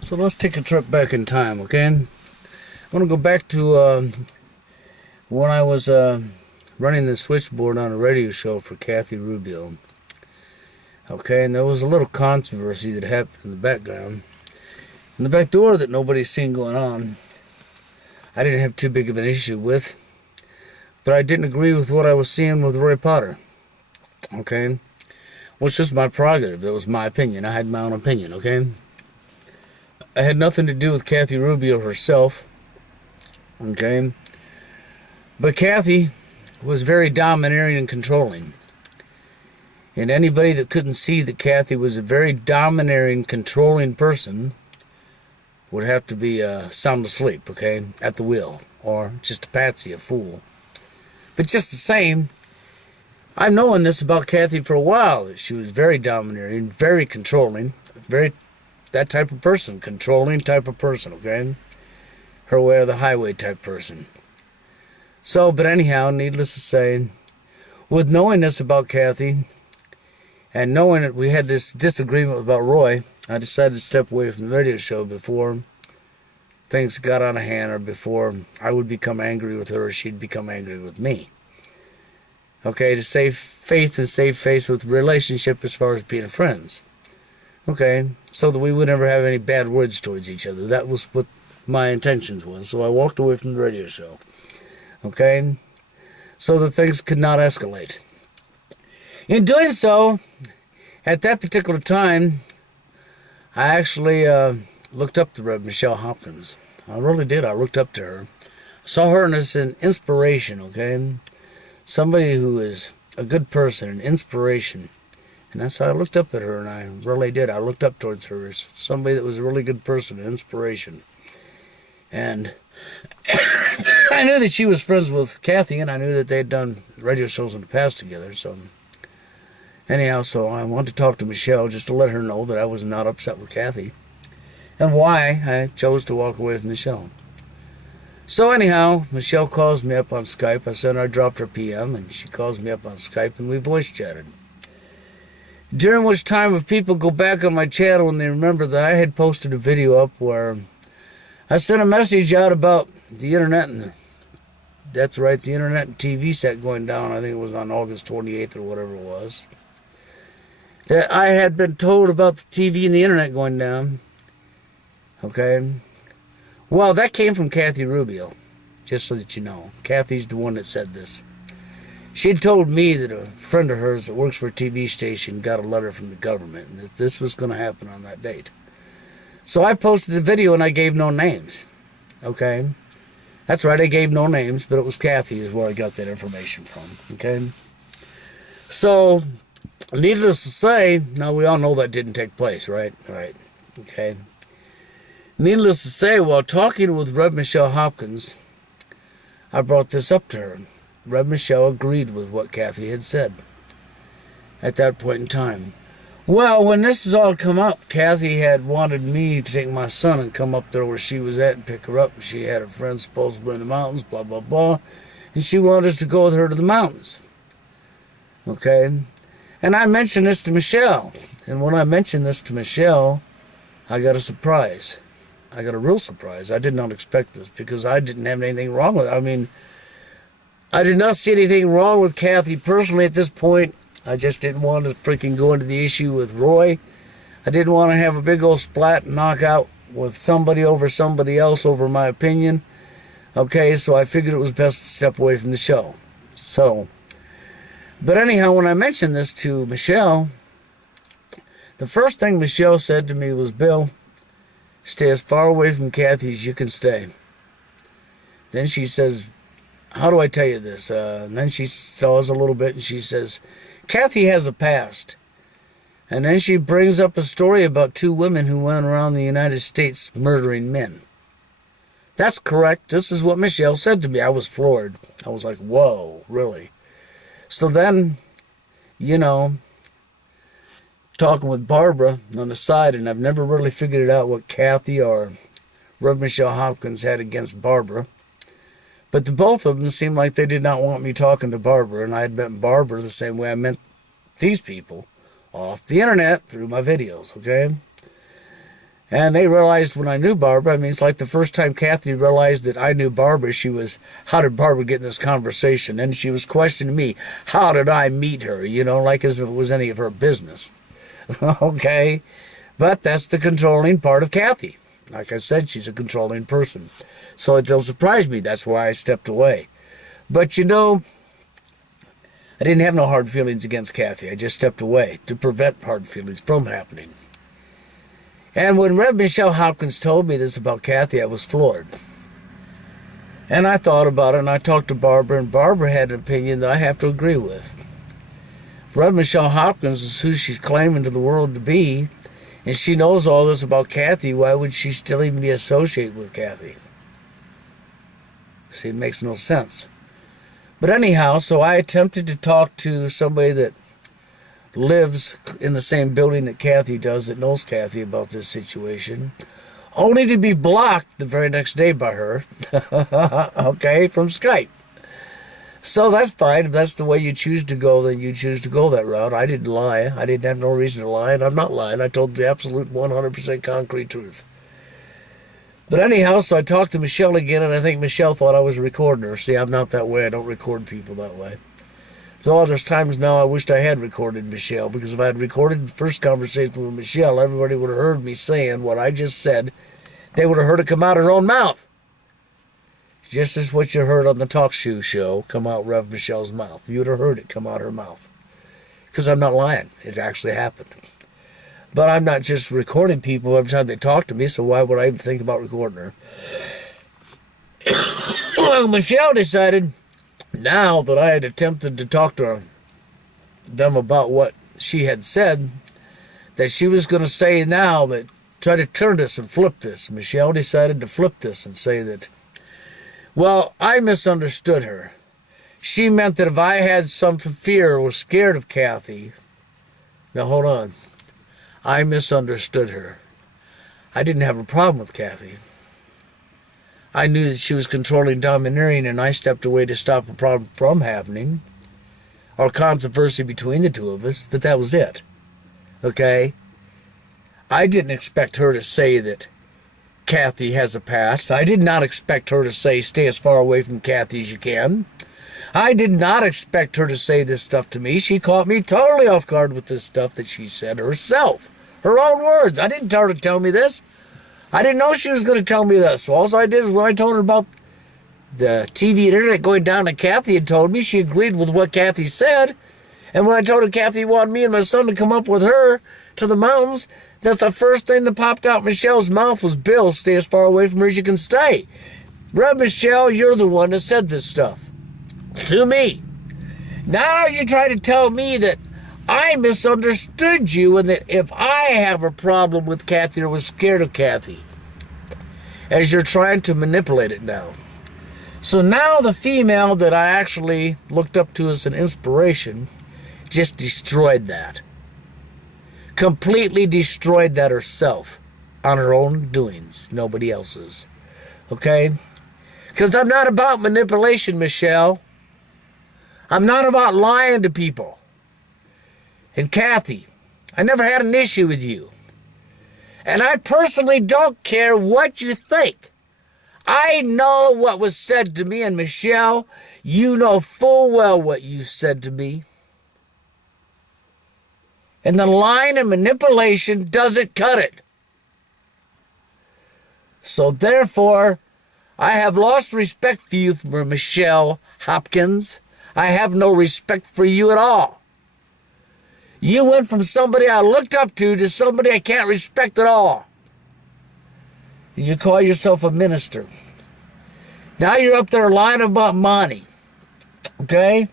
So let's take a trip back in time, okay? I want to go back to when I was running the switchboard on a radio show for Kathy Rubio. Okay, and there was a little controversy that happened in the background. In the back door that nobody's seen going on, I didn't have too big of an issue with, but I didn't agree with what I was seeing with Roy Potter. Okay? Which is my prerogative. That was my opinion. I had my own opinion, okay? I had nothing to do with Kathy Rubio herself, okay? But Kathy was very domineering and controlling. And anybody that couldn't see that Kathy was a very domineering, controlling person would have to be sound asleep, okay, at the wheel, or just a patsy, a fool. But just the same, I've known this about Kathy for a while, that she was very domineering, very controlling, very that type of person, controlling type of person, okay? Her way or the highway type person. So, but anyhow, needless to say, with knowing this about Kathy, and knowing that we had this disagreement about Roy, I decided to step away from the radio show before things got out of hand, or before I would become angry with her or she'd become angry with me. Okay, to save faith and save face with the relationship as far as being friends. Okay, so that we would never have any bad words towards each other. That was what my intentions was. So I walked away from the radio show. Okay, so that things could not escalate. In doing so, at that particular time, I actually looked up to Rev Michelle Hopkins. I really did. I looked up to her. Saw her as an inspiration, okay? Somebody who is a good person, an inspiration. And that's how I looked up at her, and I really did. I looked up towards her as somebody that was a really good person, an inspiration. And I knew that she was friends with Kathy, and I knew that they had done radio shows in the past together. So anyhow, so I wanted to talk to Michelle just to let her know that I was not upset with Kathy, and why I chose to walk away from the show. So anyhow, Michelle calls me up on Skype. I said I dropped her PM, and she calls me up on Skype, and we voice chatted. During which time, if people go back on my channel and they remember that I had posted a video up where I sent a message out about the internet, and that's right, the internet and TV set going down. I think it was on August 28th or whatever it was. That I had been told about the TV and the internet going down. Okay? Well, that came from Kathy Rubio, just so that you know. Kathy's the one that said this. She had told me that a friend of hers that works for a TV station got a letter from the government, and that this was going to happen on that date. So I posted the video, and I gave no names. Okay? That's right, I gave no names, but it was Kathy is where I got that information from. Okay? So, needless to say, now we all know that didn't take place, right? Right. Okay? Needless to say, while talking with Rev Michelle Hopkins, I brought this up to her. Rev Michelle agreed with what Kathy had said at that point in time. Well, when this has all come up, Kathy had wanted me to take my son and come up there where she was at and pick her up. She had a friend supposedly in the mountains, blah, blah, blah. And she wanted us to go with her to the mountains. Okay? And I mentioned this to Michelle. And when I mentioned this to Michelle, I got a surprise. I got a real surprise. I did not expect this because I didn't have anything wrong with it. I mean, I did not see anything wrong with Kathy personally at this point. I just didn't want to freaking go into the issue with Roy. I didn't want to have a big old splat and knockout with somebody over somebody else over my opinion. Okay, so I figured it was best to step away from the show. So, but anyhow, when I mentioned this to Michelle, the first thing Michelle said to me was, Bill, stay as far away from Kathy as you can stay. Then she says, how do I tell you this? And then she saws a little bit and she says, Kathy has a past. And then she brings up a story about two women who went around the United States murdering men. That's correct. This is what Michelle said to me. I was floored. I was like, whoa, really? So then, you know, talking with Barbara on the side, and I've never really figured it out what Kathy or Rev Michelle Hopkins had against Barbara. But the both of them seemed like they did not want me talking to Barbara, and I had met Barbara the same way I met these people, off the internet through my videos, okay? And they realized when I knew Barbara, I mean, it's like the first time Kathy realized that I knew Barbara, she was, how did Barbara get in this conversation? And she was questioning me, how did I meet her? You know, like as if it was any of her business. Okay? But that's the controlling part of Kathy. Like I said, she's a controlling person. So it don't surprise me. That's why I stepped away. But you know, I didn't have no hard feelings against Kathy. I just stepped away to prevent hard feelings from happening. And when Rev Michelle Hopkins told me this about Kathy, I was floored. And I thought about it, and I talked to Barbara, and Barbara had an opinion that I have to agree with. If Rev Michelle Hopkins is who she's claiming to the world to be, and she knows all this about Kathy, why would she still even be associated with Kathy? See, it makes no sense. But anyhow, so I attempted to talk to somebody that lives in the same building that Kathy does, that knows Kathy about this situation, only to be blocked the very next day by her, okay, from Skype. So that's fine. If that's the way you choose to go, then you choose to go that route. I didn't lie. I didn't have no reason to lie, and I'm not lying. I told the absolute 100% concrete truth. But anyhow, so I talked to Michelle again, and I think Michelle thought I was recording her. See, I'm not that way. I don't record people that way. Though there's times now I wished I had recorded Michelle, because if I had recorded the first conversation with Michelle, everybody would have heard me saying what I just said. They would have heard it come out of her own mouth. Just as what you heard on the talk show come out Rev Michelle's mouth. You would have heard it come out of her mouth. Because I'm not lying. It actually happened. But I'm not just recording people every time they talk to me, so why would I even think about recording her? Well, Michelle decided, now that I had attempted to talk to them about what she had said, that she was going to say now that, try to turn this and flip this. Michelle decided to flip this and say that, well, I misunderstood her. She meant that if I had some fear or was scared of Kathy, now hold on, I misunderstood her. I didn't have a problem with Kathy. I knew that she was controlling, domineering, and I stepped away to stop a problem from happening, or controversy between the two of us, but that was it. Okay? I didn't expect her to say that Kathy has a past. I did not expect her to say, stay as far away from Kathy as you can. I did not expect her to say this stuff to me. She caught me totally off guard with this stuff that she said herself. Her own words. I didn't tell her to tell me this. I didn't know she was going to tell me this. So all I did was when I told her about the TV and internet going down that Kathy had told me, she agreed with what Kathy said. And when I told her Kathy wanted me and my son to come up with her to the mountains, that's the first thing that popped out Michelle's mouth was, Bill, stay as far away from her as you can stay. Rev Michelle, you're the one that said this stuff to me. Now you try to tell me that I misunderstood you and that if I have a problem with Kathy or was scared of Kathy, as you're trying to manipulate it now. So now the female that I actually looked up to as an inspiration just destroyed that. Completely destroyed that herself on her own doings, nobody else's. Okay? Because I'm not about manipulation, Michelle. I'm not about lying to people. And Kathy, I never had an issue with you. And I personally don't care what you think. I know what was said to me, and Michelle, you know full well what you said to me. And the line of manipulation doesn't cut it. So therefore, I have lost respect for you, for Michelle Hopkins. I have no respect for you at all. You went from somebody I looked up to somebody I can't respect at all. And you call yourself a minister. Now you're up there lying about money. Okay?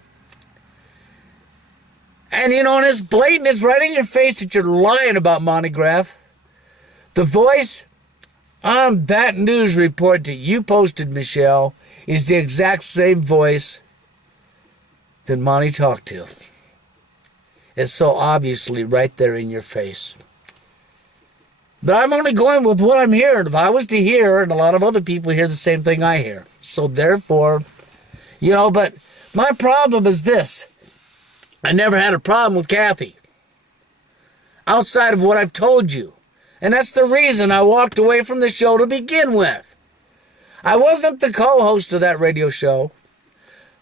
And you know, and it's blatant, it's right in your face that you're lying about Monograph. The voice on that news report that you posted, Michelle, is the exact same voice that Monty talked to. It's so obviously right there in your face. But I'm only going with what I'm hearing. If I was to hear, and a lot of other people hear the same thing I hear. So therefore, you know, but my problem is this. I never had a problem with Kathy. Outside of what I've told you. And that's the reason I walked away from the show to begin with. I wasn't the co-host of that radio show.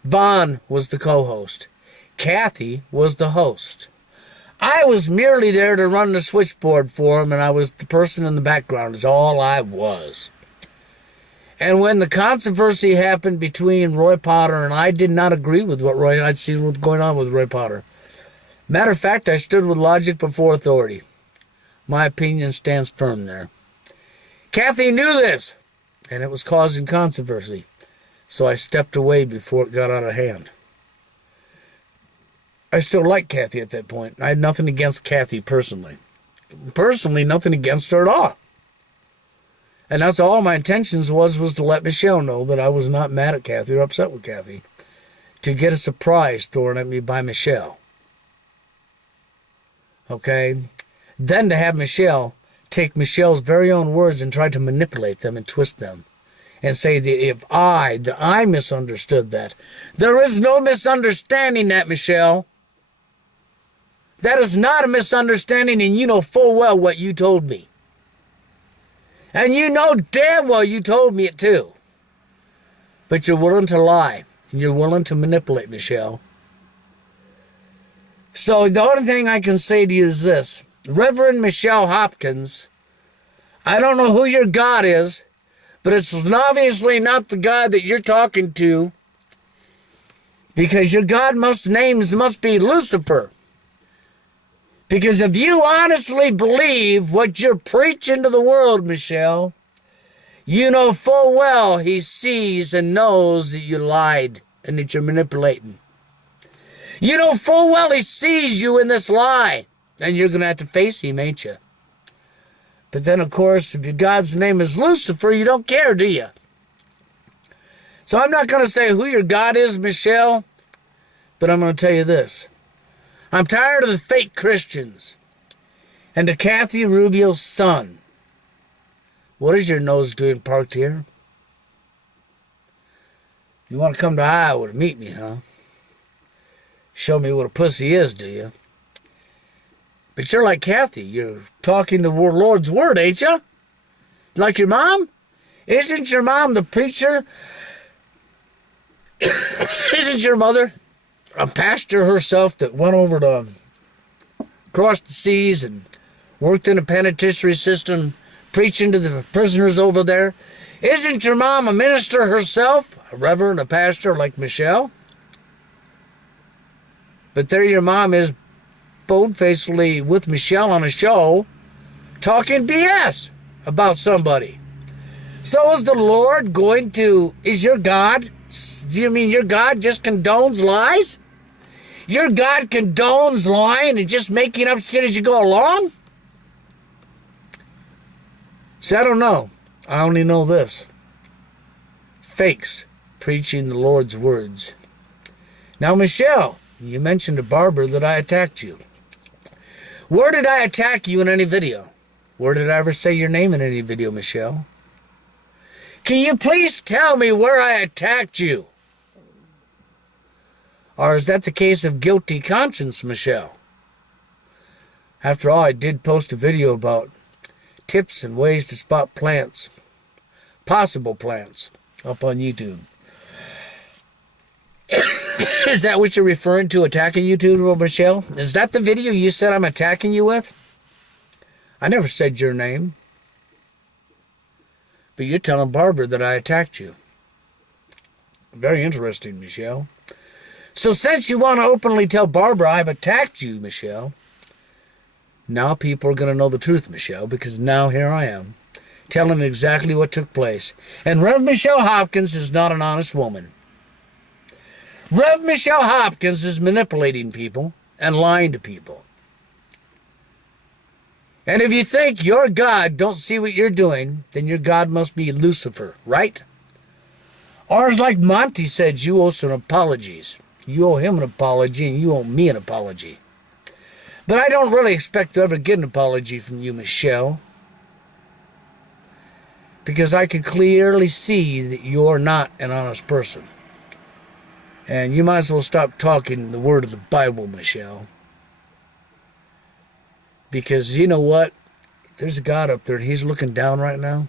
Vaughn was the co-host. Kathy was the host. I was merely there to run the switchboard for him, and I was the person in the background, is all I was. And when the controversy happened between Roy Potter and I did not agree with what I'd seen was going on with Roy Potter. Matter of fact, I stood with logic before authority. My opinion stands firm there. Kathy knew this, and it was causing controversy. So I stepped away before it got out of hand. I still liked Kathy at that point. I had nothing against Kathy personally. Personally, nothing against her at all. And that's all my intentions was to let Michelle know that I was not mad at Kathy or upset with Kathy. To get a surprise thrown at me by Michelle. Okay? Then to have Michelle take Michelle's very own words and try to manipulate them and twist them. And say that I misunderstood that. There is no misunderstanding that, Michelle. That is not a misunderstanding, and you know full well what you told me. And you know damn well you told me it too. But you're willing to lie, and you're willing to manipulate, Michelle. So the only thing I can say to you is this. Reverend Michelle Hopkins, I don't know who your God is, but it's obviously not the God that you're talking to, because your God names must be Lucifer. Because if you honestly believe what you're preaching to the world, Michelle, you know full well he sees and knows that you lied and that you're manipulating. You know full well he sees you in this lie, and you're going to have to face him, ain't you? But then, of course, if your God's name is Lucifer, you don't care, do you? So I'm not going to say who your God is, Michelle, but I'm going to tell you this. I'm tired of the fake Christians. And to Kathy Rubio's son. What is your nose doing parked here? You want to come to Iowa to meet me, huh? Show me what a pussy is, do you? But you're like Kathy. You're talking the Lord's word, ain't you? Like your mom? Isn't your mom the preacher? Isn't your mother a pastor herself that went over to across the seas and worked in a penitentiary system preaching to the prisoners over there? Isn't your mom a minister herself? A reverend, a pastor like Michelle? But there your mom is bold-facedly with Michelle on a show talking BS about somebody. So is the Lord going to, is your God, do you mean your God just condones lies? Your God condones lying and just making up shit as you go along? See, I don't know. I only know this. Fakes preaching the Lord's words. Now, Michelle, you mentioned to Barbara that I attacked you. Where did I attack you in any video? Where did I ever say your name in any video, Michelle? Can you please tell me where I attacked you? Or is that the case of guilty conscience, Michelle? After all, I did post a video about tips and ways to spot plants, possible plants, up on YouTube. Is that what you're referring to, attacking YouTube, Michelle? Is that the video you said I'm attacking you with? I never said your name. But you're telling Barbara that I attacked you. Very interesting, Michelle. So since you want to openly tell Barbara I've attacked you, Michelle, now people are going to know the truth, Michelle, because now here I am, telling exactly what took place. And Rev Michelle Hopkins is not an honest woman. Rev Michelle Hopkins is manipulating people and lying to people. And if you think your God don't see what you're doing, then your God must be Lucifer, right? Or as like Monty said, you owe some apologies. You owe him an apology and you owe me an apology. But I don't really expect to ever get an apology from you, Michelle. Because I can clearly see that you're not an honest person. And you might as well stop talking the word of the Bible, Michelle. Because you know what? There's a God up there, and he's looking down right now.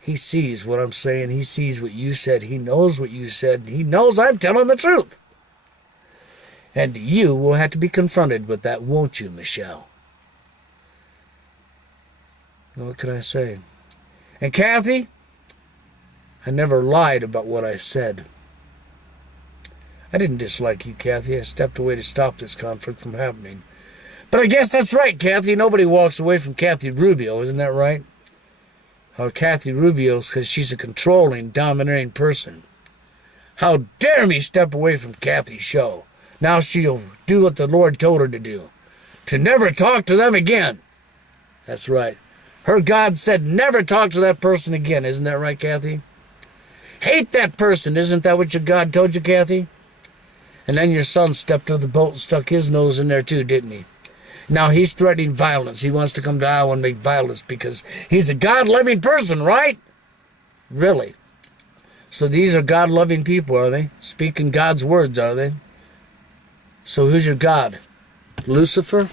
He sees what I'm saying. He sees what you said. He knows what you said. He knows I'm telling the truth. And you will have to be confronted with that, won't you, Michelle? What can I say? And Kathy, I never lied about what I said. I didn't dislike you, Kathy. I stepped away to stop this conflict from happening. But I guess that's right, Kathy. Nobody walks away from Kathy Rubio, isn't that right? Kathy Rubio, because she's a controlling, domineering person. How dare me step away from Kathy's show? Now she'll do what the Lord told her to do. To never talk to them again. That's right. Her God said never talk to that person again. Isn't that right, Kathy? Hate that person. Isn't that what your God told you, Kathy? And then your son stepped to the boat and stuck his nose in there too, didn't he? Now he's threatening violence. He wants to come to Iowa and make violence because he's a God-loving person, right? Really? So these are God-loving people, are they? Speaking God's words, are they? So who's your God? Lucifer?